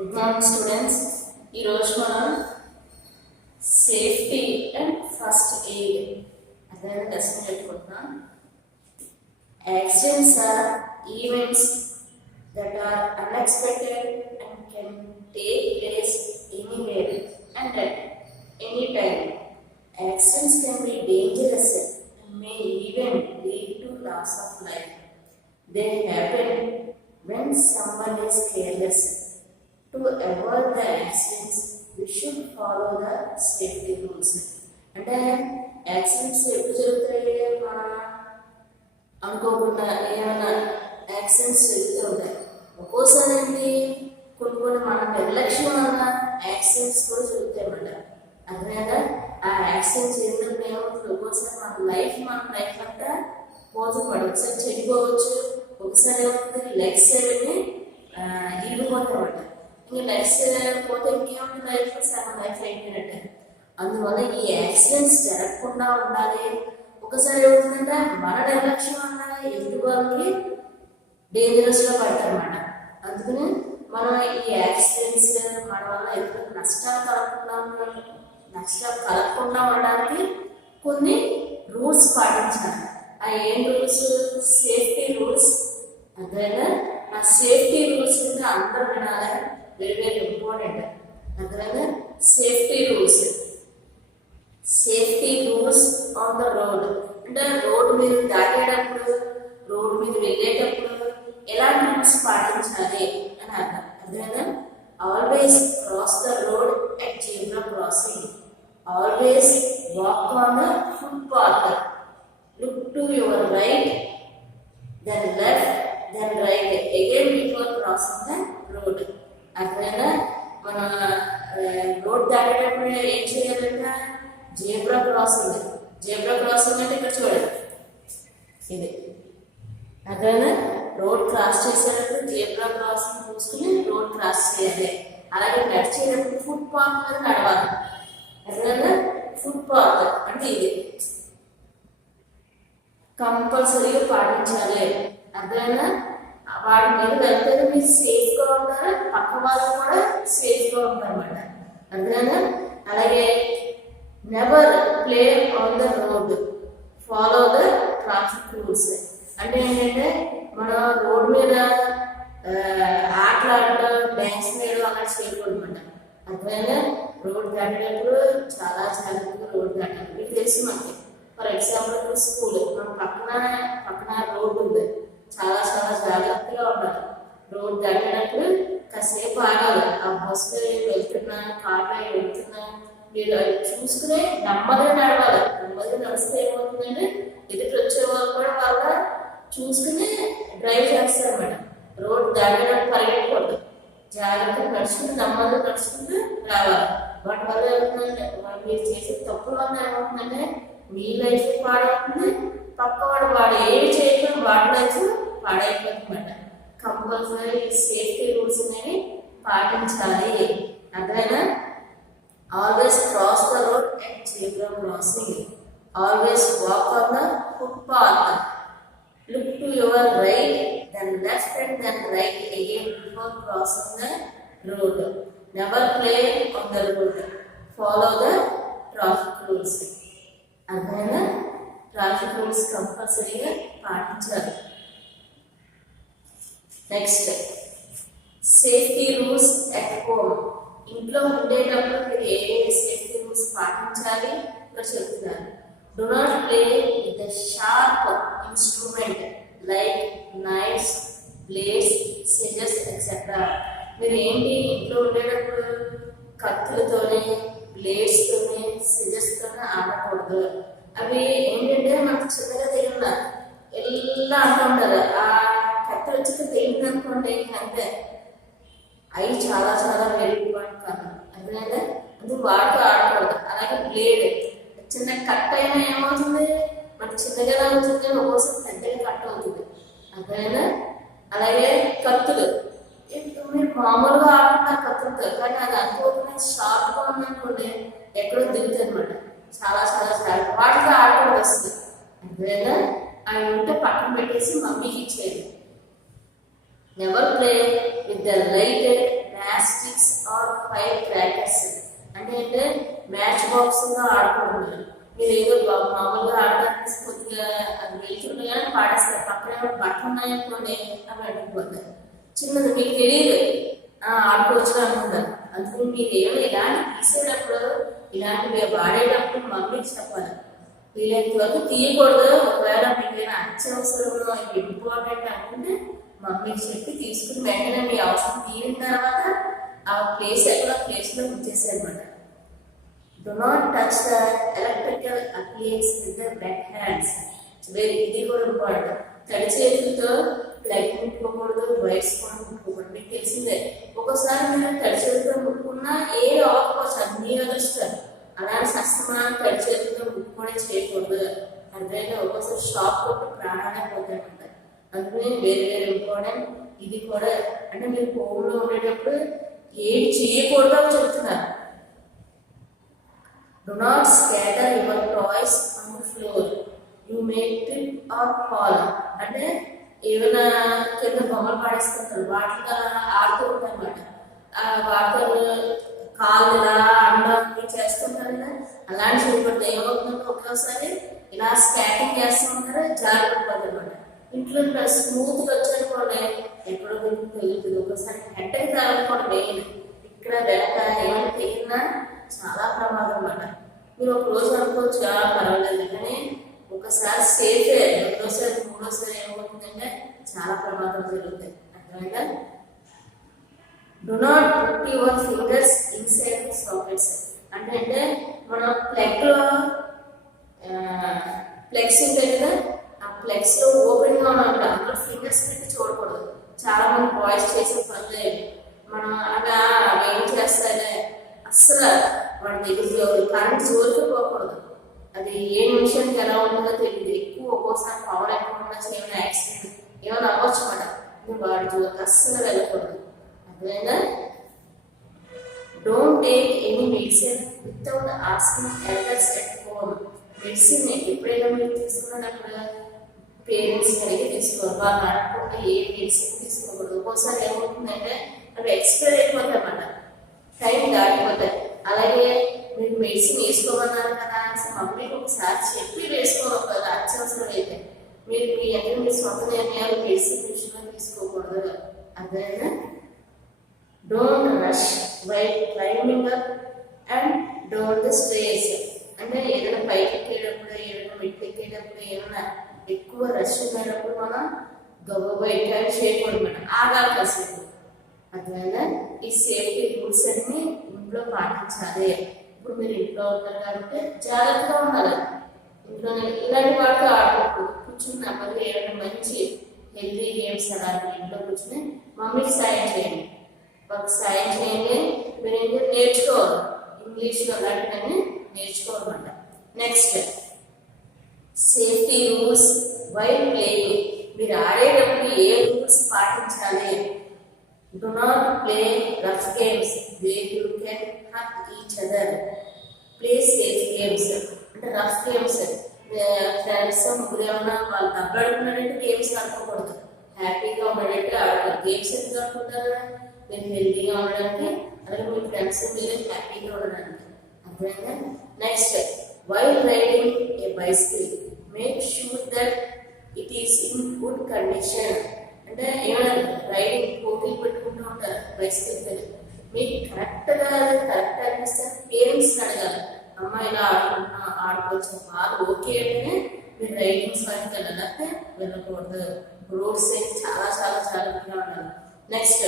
Good morning students. ఈరోజు మనం safety and first aid అదే లెసన్ చెప్పుకుంటున్నాం. Accidents are events that are unexpected and can take place anywhere and at any time. Accidents can be dangerous and may even lead to loss of life. They happen when someone is careless. To avoid the accidents, we should follow the safety rules. అంటే accidents ఎప్పుడు జరుగుతాయి? మనం అనుకోకుండా ఏమైనా accidents జరుగుతూ ఉంటాయి. ఒక్కోసారి ఏంటి కొన్ని మన నిర్లక్ష్యం వల్ల యాక్సిడెంట్స్ కూడా జరుగుతాయి అన్నమాట. అదేవిధంగా ఆ యాక్సిడెంట్స్ జరిగినప్పుడు ఏమవుతుంది, ఒక్కోసారి మన లైఫ్ అంతా పోతుంది. ఒకసారి చెడిపోవచ్చు, ఒకసారి ఏమవుతుంది లెగ్స్ అవన్నీ ఇరిగిపోతాయన్నమాట. ఇంకా లెగ్స్ పోతే ఇంకేముంది, లైఫ్ సగం లైఫ్ అయిపోయినట్టే. అందువల్ల ఈ యాక్సిడెంట్స్ జరగకుండా ఉండాలి. ఒకసారి ఏమవుతుందంటే మన నిర్లక్ష్యం వల్ల ఎదుటి వాళ్ళకి డేంజరస్గా పడతారన్నమాట. అందుకని మనం ఈ యాక్సిడెంట్స్ మన వల్ల ఎదురు నష్టాలు కలగకుండా ఉండడానికి కొన్ని రూల్స్ పాటించాలి. ఆ ఏం రూల్స్? Safety rules. అందువల్ల ఆ సేఫ్టీ రూల్స్ అంటే అందరూ వినాలి, వెరీ వెరీ ఇంపార్టెంట్. అందువల్ల safety rules on the road అంటే రోడ్డు మీద దాటేటప్పుడు, రోడ్డు మీద వెళ్ళేటప్పుడు ఎలాంటి రూల్స్ పాటించాలి అని అర్థం. అదేనా always cross the road at zebra crossing, always walk on the footpath, look to your right then left then right again before crossing the road. అదేనా మన రోడ్ దాటేటప్పుడు ఏం చేయాలంటే జీబ్రా క్రాసింగ్ అంటే ఇక్కడ చూడండి, ఇది అదేనా రోడ్ క్రాస్ చేసేటప్పుడు జీబ్రా క్రాసింగ్ చూసుకుని రోడ్ క్రాస్ చేయాలి. అలాగే నడిచేటప్పుడు ఫుట్ పాత్ మీద నడవాలి. అదేనా ఫుట్ పాత్ అంటే ఇది కంపల్సరీగా పాటించాలి. అదేనా వాడి మీద వెళ్తే మీరు సేఫ్గా ఉంటారు, పక్క వాళ్ళు కూడా సేఫ్గా ఉంటారు అన్నమాట. అదేనా అలాగే never play on the road, follow the traffic rules. అంటే ఏంటంటే మనం రోడ్ మీద ఆటలాడటం, డ్యాన్స్ వేయడం అలా చేయకూడదు అన్నమాట. అందువల్ల రోడ్ దాటేటప్పుడు చాలా జాగ్రత్తగా రోడ్ దాటాలి. మీకు తెలుసు మనకి. ఫర్ ఎగ్జాంపుల్ స్కూల్ మన పక్కన రోడ్డు ఉంది, చాలా జాగ్రత్తగా ఉండాలి. రోడ్ దాటేటప్పుడు కాసేపు ఆగాలి. ఆ బస్సు వెళ్తున్నా, కార్లో వెళ్తున్నా మీరు చూసుకునే నెమ్మదిగా నడవాలి. నెమ్మదిగా నడిస్తే ఏమవుతుందంటే ఎదుటి వచ్చే వాళ్ళు కూడా వాళ్ళ చూసుకుని డ్రైవ్ చేస్తారు మేడం. రోడ్ దాటేటప్పుడు పరిగెట్టకూడదు, జాగ్రత్తగా నడుచుకుంటూ నెమ్మదిగా నడుచుకుంటూ రావాలి. వాటి వల్ల ఏమవుతుందంటే మీరు చేసే తప్పుల వల్ల ఏమవుతుందంటే మీ లైఫ్ పాడవుతుంది, వాడు ఏమి చేయకుండా వాడి లైఫ్ పాడైపోతుందన్నమాట. కంపల్సరీ సేఫ్టీ రూల్స్ అనేవి పాటించాలి. అదేనా always cross the road at zebra crossing, always walk on the footpath, look to your right then left and then right again before crossing the road, never play on the road, follow the traffic rules. అదేనా traffic rules కంపల్సరీగా పాటించాలి. Next safety rules at home. ఇంట్లో ఉండేటప్పుడు మీరు ఏ safety rules పాటించాలి ఇక్కడ చెప్తున్నారు. Do not play with the sharp instrument like knifes, blades, scissors etcetera. మీరు ఏంటి ఇంట్లో ఉండేటప్పుడు కత్తులతోనే, బ్లేడ్స్తోనే, సిజర్స్తోనే ఆడకూడదు. అవి ఏంటంటే మనకు చిన్నగా తెగిన ఎలా అంటూ ఉంటారు. ఆ కత్తి వచ్చి తెగింది అనుకోండి అంతే, అవి చాలా వెరీ ఇంపార్టెంట్ కారణం. అదేవిధంగా అందుకు వాడుతూ ఆడకూడదు. అలాగే బ్లేడ్ చిన్న కట్ అయినా ఏమవుతుంది, మనకు చిన్నగా అవుతుంది, ఒక్కోసారి పెద్దగా కట్ అవుతుంది. అదేవిధంగా అలాగే కత్తులు మీరు మామూలుగా ఆడుతున్నారు కత్తులతో, కానీ అది అనుకోకుండా షార్ప్గా ఉందనుకోండి ఎక్కడో దిగుతుంది అనమాట. చాలా జాగ్రత్త వాటితో ఆడకూడదు వస్తుంది. అదేవిధంగా అవి ఉంటే పక్కన పెట్టేసి మమ్మీకి ఇచ్చేది. Never play with the light, match sticks or fire crackers. అంటే మ్యాచ్ బాక్స్ గా ఆడకూడదు. మీరు ఏదో మామూలుగా ఆడడానికి కొద్దిగా అది వెళ్తుండగానే పాడేస్తారు. పక్కన బట్టలు ఉన్నాయనుకోండి అవి అడ్డుకుపోతారు. చిన్నది మీకు తెలియదు ఆడుకోవచ్చు అనుకుంటారు. అందుకని మీరు ఏమైనా ఇలాంటి తీసేటప్పుడు ఇలాంటివి వాడేటప్పుడు మమ్మీకి చెప్పాలి. వీలైనంత వరకు తీయకూడదు. ఒకవేళ మీకు ఏమైనా అత్యవసరంలో ఇంపార్టెంట్ అనుకుంటే మమ్మీకి చెప్పి తీసుకుని వెంటనే మీ అవసరం తీరిన తర్వాత ఆ ప్లేస్ ఎక్కడ ప్లేస్లో ఉంచేసారనమాట. Do not touch the electrical appliance with the wet hands. ఇది కూడా ఇంపార్టెంట్. తడి చేతులతో ప్లగ్ ముట్టుకోకూడదు, వైర్స్ కూడా ముట్టుకోకూడదు. మీకు తెలిసిందే, ఒక్కోసారి మీరు తడి చేతులతో ముట్టుకున్నా ఏది అవ్వకపోవచ్చు, అన్నీ వదిలిస్తారు. అలాంటి సస్తమానం తడి చేతులతో ముట్టుకోవడం చేయకూడదు. అందుకని ఒక్కోసారి షాక్ కొట్టి ప్రాణాలే పోతాయంటారు. అందుకని వేరే వేరే ఇంపార్టెంట్. ఇది కూడా అంటే మీరు హోమ్లో ఉండేటప్పుడు ఏది చేయకూడదో చెప్తున్నారు. Do not scatter your toys on the floor. You may trip or fall. అంటే ఏమైనా కింద బొమ్మలు పాడేస్తుంటారు, వాటితో ఆడుతూ ఉంటారు అన్నమాట. వాటితో కాళ్ళు ఇలా అండా చేస్తుంటారు కదా, అలాంటి చేయకూడదు. ఏమవుతుందంటే ఒక్కోసారి ఇలా స్కాటింగ్ చేస్తూ ఉంటారు, జారిపోతుంది అనమాట. ఇంట్లో స్మూత్గా వచ్చానుకోండి ఎక్కడో తెలుగుతుంది. ఒకసారి హెడ్కి తగలకూడదు. మెయిన్ ఇక్కడ వెనక ఏమైనా తెగినా చాలా ప్రమాదం అన్నమాట. మీరు ఒక రోజు అనుకోవచ్చు పర్వాలేదు, కానీ ఒకసారి సేఫే, రెండోసారి మూడోసారి ఏమవుతుందంటే చాలా ప్రమాదం జరుగుతాయి. అర్థమైందా? Do not put your fingers inside the sockets. అంటే మనం ప్లగ్స్ ఉంటాయి కదా, ఆ ప్లగ్స్ లో ఓపెన్ గా ఉన్నప్పుడు అందులో ఫింగర్స్ పెట్టి చూడకూడదు. చాలా మంది బాయ్స్ చేసే పనులే. మనం అవి ఏం చేస్తారే, అస్సలు వాడి దగ్గర కరెంట్ జోలికి పోకూడదు. అది ఏ నిమిషానికి ఎలా ఉంటుందో తెలియదు. ఎక్కువ ఒక్కోసారి పవర్ ఎక్కువ ఉండొచ్చు, ఏమైనా యాక్సిడెంట్ ఏమైనా అవ్వచ్చు మాట. వాడి జోలికి అస్సలు వెళ్ళకూడదు. అర్థమైందా? Don't take any medicine without asking elders at home. Medicine ఎప్పుడైనా మీరు తీసుకున్నప్పుడు పేరెంట్స్ అడిగి తీసుకోవాలి. వాళ్ళు అడగకుండా ఏ మెడిసిన్ తీసుకోకూడదు. ఒక్కోసారి ఏమవుతుందంటే అవి ఎక్స్పైర్ అయిపోతాయి అన్నమాట, టైం దాటిపోతాయి. అలాగే మీరు మెడిసిన్ వేసుకోమన్నారు కదా అని మమ్మీకి ఒకసారి చెప్పి వేసుకోవాలి కదా, అత్యవసరం అయితే. మీరు మీ ఎక్కడ మీ సొంత నిర్ణయాలు మెడిసిన్ విషయంలో తీసుకోకూడదు. అర్థమైనా? Don't rush while climbing up and don't stress. అంటే ఏదైనా పైకి ఎక్కేటప్పుడు, ఏదైనా మెట్లు ఎక్కేటప్పుడు, ఏమైనా ఎక్కువ రష్ ఉండేటప్పుడు మనం గొప్ప ఎక్కాలి చేయకూడదు మేడం, ఆగాలి కాసేపు. అర్థమైనా? ఈ సేఫ్టీ రూల్స్ అన్ని ఇంట్లో పాటించాలి. ఇప్పుడు మీరు ఇంట్లో ఉంటారు కాబట్టి జాగ్రత్తగా ఉండాలి. ఇంట్లో ఇలాంటి వాటితో ఆడుకోకూడదు. కూర్చుని నెమ్మదిగా ఏమైనా మంచి హెల్తీ గేమ్స్ అలాంటి ఇంట్లో కూర్చుని మమ్మీకి సాయం చేయండి. వాళ్ళకి సాయం చేయండి. మీరు ఏం నేర్చుకోవాలి, ఇంగ్లీష్లో అలాంటివన్నీ నేర్చుకోవాలన్నమాట. Next safety rules while playing. మీరు ఆడేటప్పుడు ఏ రూల్స్ పాటించాలి? Do not play rough games where you can hurt each other. Play safe games. అంటే రఫ్ గేమ్స్ ఫ్రెండ్స్ ముగ్గురు ఏమన్నా వాళ్ళు దెబ్బలాడుకున్నారంటే గేమ్స్ ఆడుకోకూడదు. హ్యాపీగా ఉండేటట్టు ఆడుకోవాలి. గేమ్స్ ఎందుకు ఆడుకుంటారు? మీరు హెల్తీగా ఉండడానికి, అలాగే మీ ఫ్రెండ్స్ మీరు హ్యాపీగా ఉండడానికి. అర్థమైందా? Next while riding A bicycle make sure that it is in good condition. అంటే ఏమైనా రైడింగ్ పోటీలు పెట్టుకుంటూ ఉంటారు బైసికల్. మీకు కరెక్ట్గా అనిపిస్తే పేరెంట్స్ అడగాలి, అమ్మ ఇలా ఆడుకోవచ్చు, వాళ్ళు ఓకే అంటే మీరు రైడింగ్స్ వాటికి వెళ్ళాలంటే వెళ్ళకూడదు. రోడ్స్ అయితే చాలా చాలా జాగ్రత్తగా ఉండాలి. Next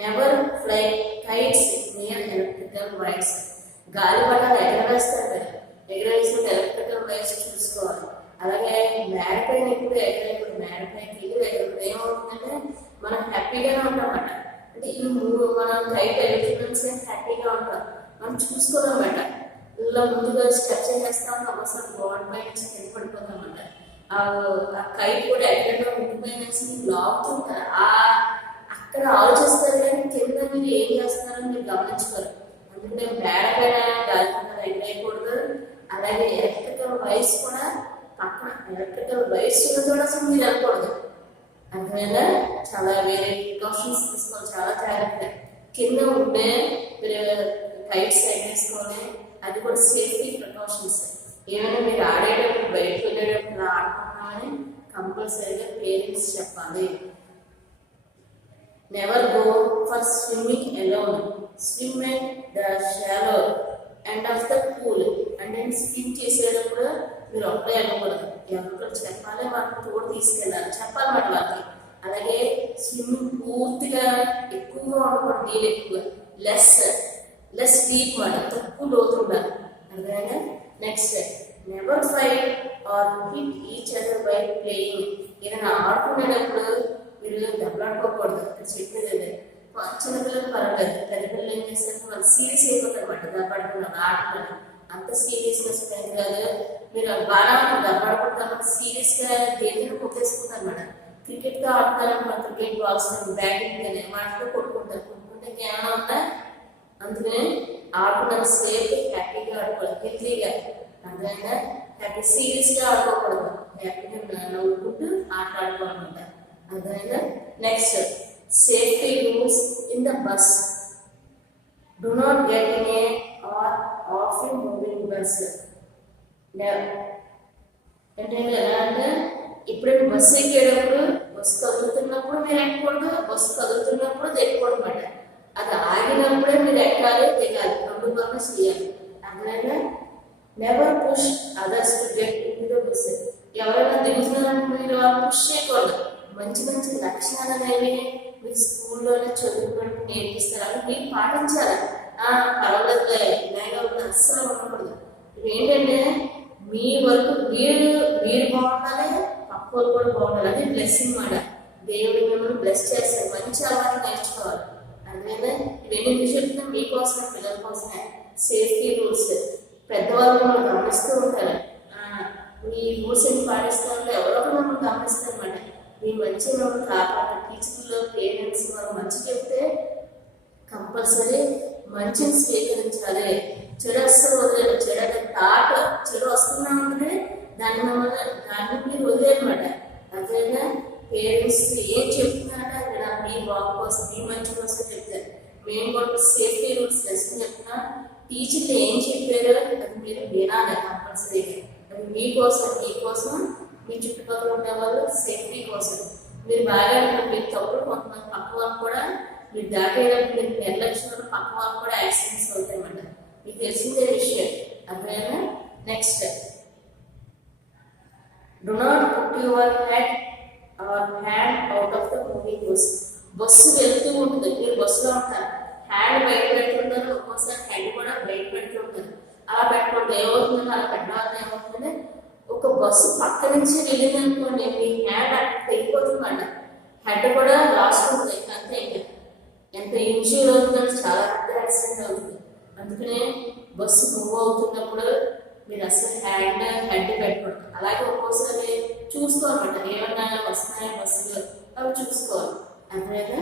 never fly kites near electrical wires. గాలి పట్టాలు ఎగరవేస్తారు కదా, ఎగరవేసిన ఎలక్ట్రికల్ వైర్స్ చూసుకోవాలి. అలాగే మేడపైన ఎప్పుడు ఎగరేప్పుడు మేడపైకి ఎగరేప్పుడు ఏమవుతుందంటే మనం హ్యాపీగానే ఉంటామన్నమాట. అంటే ఈ మనం కైట్ ఎగురుతున్న హ్యాపీగా ఉంటాం. మనం చూసుకోవాలన్నమాట. ఇలా ముందుగా స్టెప్స్ చేస్తా ఉంటాం, ఒకసారి బాడీ పై నుంచి కింద పడిపోతామన్నమాట. ఆ కైట్ కూడా ఎక్కడో ఉండిపోయి నుంచి లాగుతుంటారు. అక్కడ ఆలోచిస్తారు కానీ కింద మీరు ఏం చేస్తున్నారని మీరు గమనించుకోరు. అందుకనే మేడపైన గాలికుండా ఎగరేయకూడదు. అలాగే ఎలక్ట్రికల్ వైర్స్ కూడా పక్కన ఎలక్ట్రికల్ వైర్స్ కూడా అసలు మీరు వెళ్ళకూడదు. అందువల్ల చాలా వేరే ప్రికాషన్స్ తీసుకోవాలి, చాలా జాగ్రత్తగా. కింద ఉండే మీరు టైట్ సైడ్ వేసుకొని, అది కూడా సేఫ్టీ ప్రికాషన్స్. ఏమైనా మీరు ఆడేటప్పుడు బయటకు వెళ్ళేటప్పుడు ఆడుకుంటామని కంపల్సరీగా పేరెంట్స్ చెప్పాలి. Never go for swimming alone. Swim in the shallow end of the pool. అంటే స్విమ్ చేసేటప్పుడు మీరు ఒక్కడే వెళ్ళకూడదు, ఎవరికో చెప్పాలి, వాళ్ళకి తోడు తీసుకెళ్ళాలి, చెప్పాలన్నమాట వాళ్ళకి. అలాగే స్విమ్మింగ్ పూర్తిగా ఎక్కువగా ఉండకూడదు, నీళ్ళు ఎక్కువ, లెస్ డీప్ మాట, తక్కువ లోతు ఉండాలి. అర్థమైనా? Next, never fight or hit each other by playing. ఏదైనా ఆడుకునేటప్పుడు మీరు దెబ్బలాడుకోకూడదు. ఇక్కడ చెప్పేది చిన్నపిల్లలు పర్వాలేదు, పెద్ద పిల్లలు ఏం చేస్తారు, వాళ్ళు సీరియస్ అయిపోతారు అనమాట. దెబ్బలాడుకున్నారు ఆడుతున్నారు, అంత సీరియస్నెస్ పైన కాదు. మీరు బాగా దెబ్బలాడుకుంటారు, సీరియస్గా దేనిని కొట్టేసుకుంటారు అనమాట. క్రికెట్గా ఆడుతారనమాట, క్రికెట్ బాల్స్ బ్యాటింగ్ కానీ వాటితో కొట్టుకుంటారు. కొట్టుకుంటే ఏమైనా ఉందా? అందుకనే ఆడుకున్న సేఫ్ హ్యాపీగా ఆడుకోవాలి, హెల్తీగా. అర్థమైనా? హ్యాపీ సీరియస్గా ఆడుకోకూడదు, హ్యాపీగా నవ్వుకుంటూ ఆట ఆడుకోవాలన్నమాట. అర్థమైనా? Next, safety rules in the bus. Do not get in a or off a moving bus. అంటే ఎలా అంటే, ఇప్పుడైతే బస్సు ఎక్కేటప్పుడు, బస్సు కదులుతున్నప్పుడు మీరు ఎక్కకూడదు, బస్సు కదులుతున్నప్పుడు దిగకూడదు అన్నమాట. అది ఆగినప్పుడే మీరు ఎక్కాలి, దిగాలి, రెండు పనులు చేయాలి. అర్థమైనా? Never push others to get in the bus. ఎవరైనా దిగుతున్నారని మీరు వాళ్ళు పుష్ చేయకూడదు. మంచి మంచి లక్షణాలు అనేవి మీరు స్కూల్లోనే చదువుకుంటూ నేర్పిస్తారు, అవి మీరు పాటించాలి. పర్వాలేదులే ఇలాగా అస్సలు ఉండకూడదు. ఏంటంటే మీ వరకు మీరు బాగుండాలి, పక్క వాళ్ళు కూడా బాగుండాలి. అది బ్లెస్సింగ్ మాట. దేవుడు మిమ్మల్ని బ్లెస్ చేస్తారు, మంచి అలవాటు నేర్చుకోవాలి. అందుకనే ఇవన్నీ మీరు చెప్తున్నా మీకోసమే, పిల్లల కోసమే. సేఫ్టీ రూల్స్ పెద్దవాళ్ళు మిమ్మల్ని గమనిస్తూ ఉంటారు. మీ రూల్స్ ఏమి పాటిస్తూ ఉంటే ఎవరో మిమ్మల్ని గమనిస్తారు అన్నమాట. మీ మంచి మిమ్మల్ని కాపాడాలి. టీచర్లు, పేరెంట్స్ వాళ్ళు మంచి చెప్తే కంపల్సరీ మంచిని స్వీకరించాలి. చెడు అస్సలు వదిలేదు. చెడు అంటే థాట్, చెడు వస్తున్నా ఉంటే దాన్ని మీరు వదిలేదన్నమాట. అదేనా? పేరెంట్స్ ఏం చెప్తున్నారంటే అక్కడ మీ బాగు కోసం, మీ మంచి కోసం చెప్తారు. మేము కూడా సేఫ్టీ రూల్స్ లెసన్ చెప్తున్నా, టీచర్లు ఏం చెప్పారో అది మీరు వినాలి కంపల్సరీగా. అది మీకోసం, మీ చుట్టుపక్కల ఉండే వాళ్ళు సేఫ్టీ కోసం. మీరు బాగా మీరు తప్పుడు కొంతమంది పక్క వాళ్ళు కూడా మీరు దాటేటప్పుడు మీరు నిర్లక్ష్యంలో పక్క వాళ్ళు కూడా యాక్సిడెంట్స్ అవుతాయన్నమాట. మీకు తెలిసిందే విషయం. అర్థమైనా? Next, do not put your hand out of the moving bus. Bus వెళ్తూ ఉంటుంది, మీరు బస్సులో ఉంటారు, హ్యాండ్ బయట పెట్టుకుంటారు, ఒక్కోసారి హ్యాండ్ కూడా బయట పెట్టుకుంటారు. అలా పెట్టుకుంటే ఏమవుతుందంటే, అలా పెట్టడం వల్ల ఏమవుతుందంటే, ఒక బస్సు పక్క నుంచి వెళ్ళింది అనుకోండి, మీ హ్యాండ్ అక్కడ తెగిపోతుందంట, హెడ్ కూడా రాసుకుంటుంది. అంతే, ఇంకా ఎంత ఇన్ష్యూర్ అవుతుందంటే చాలా పెద్ద యాక్సిడెంట్ అవుతుంది. అందుకనే బస్సు మూవ్ అవుతున్నప్పుడు మీరు అసలు హెడ్ పెట్టకూడదు. అలాగే ఒక్కోసారి చూసుకోవాలన్నమాట, ఏమన్నా వస్తున్నాయో బస్సులో అవి చూసుకోవాలి. అర్థమైనా?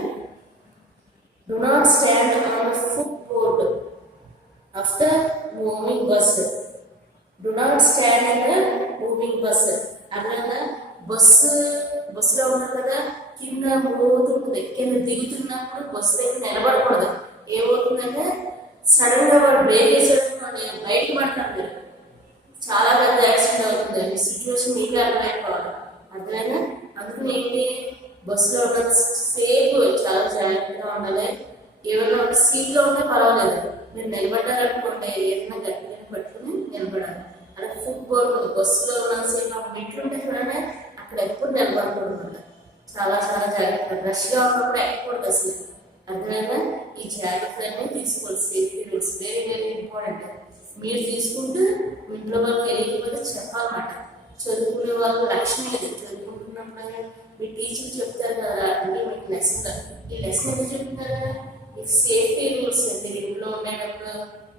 Do not stand on the foot board of the moving bus. Do not stand in the moving bus. అర్థమైనా? బస్సులో ఉన్నారు కదా, కింద పోతుంటుంది, కింద దిగుతున్నప్పుడు బస్సు దగ్గర నిలబడకూడదు. ఏమవుతుందంటే సడన్ గా వాడు బ్రేక్ వేసేటప్పుడు బయటకు పడతారు, మీరు చాలా పెద్ద యాక్సిడెంట్ అవుతుంది. మీ సిచ్యువేషన్ మీకే అర్థమైపోవాలి. అర్థమైనా? అందుకని ఏంటి, బస్సులో ఉన్న సేఫ్ చాలా జాగ్రత్తగా ఉండాలి. ఏమైనా సీట్లో ఉంటే పర్వాలేదు, మీరు నిలబడ్డారనుకోండి, ఏదైనా గట్టిగా పట్టుకుని నిలబడాలి. అలాగే ఫుట్ బోర్డు బస్సులో ఉన్న సేపు మెట్లుంటే చూడండి, అక్కడ ఎప్పుడు నిలబడకూడదు. చాలా చాలా జాగ్రత్త. రష్గా ఉన్నప్పుడు ఎక్కకూడదు అసలు. అర్థమైనా? ఈ జాగ్రత్తలన్నీ తీసుకోవాలి. Safety rules very very important. మీరు తీసుకుంటూ ఇంట్లో వాళ్ళకి తెలియకపోతే చెప్పాలన్నమాట. చదువుకునే వాళ్ళు లక్ష్యం లేదు. చదువుకుంటున్నప్పుడు మీ టీచర్ చెప్తారు కదా, అంటే మీకు లెసన్, ఈ లెసన్ ఎందుకు చెప్తున్నారు? మీకు సేఫ్టీ రూల్స్. మీరు ఇంట్లో ఉండేటప్పుడు,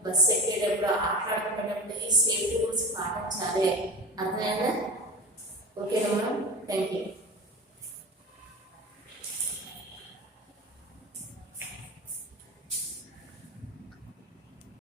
బస్సు ఎక్కేటప్పుడు, ఆటలాడుకునేటప్పుడు ఈ సేఫ్టీ రూల్స్ పాటించాలి.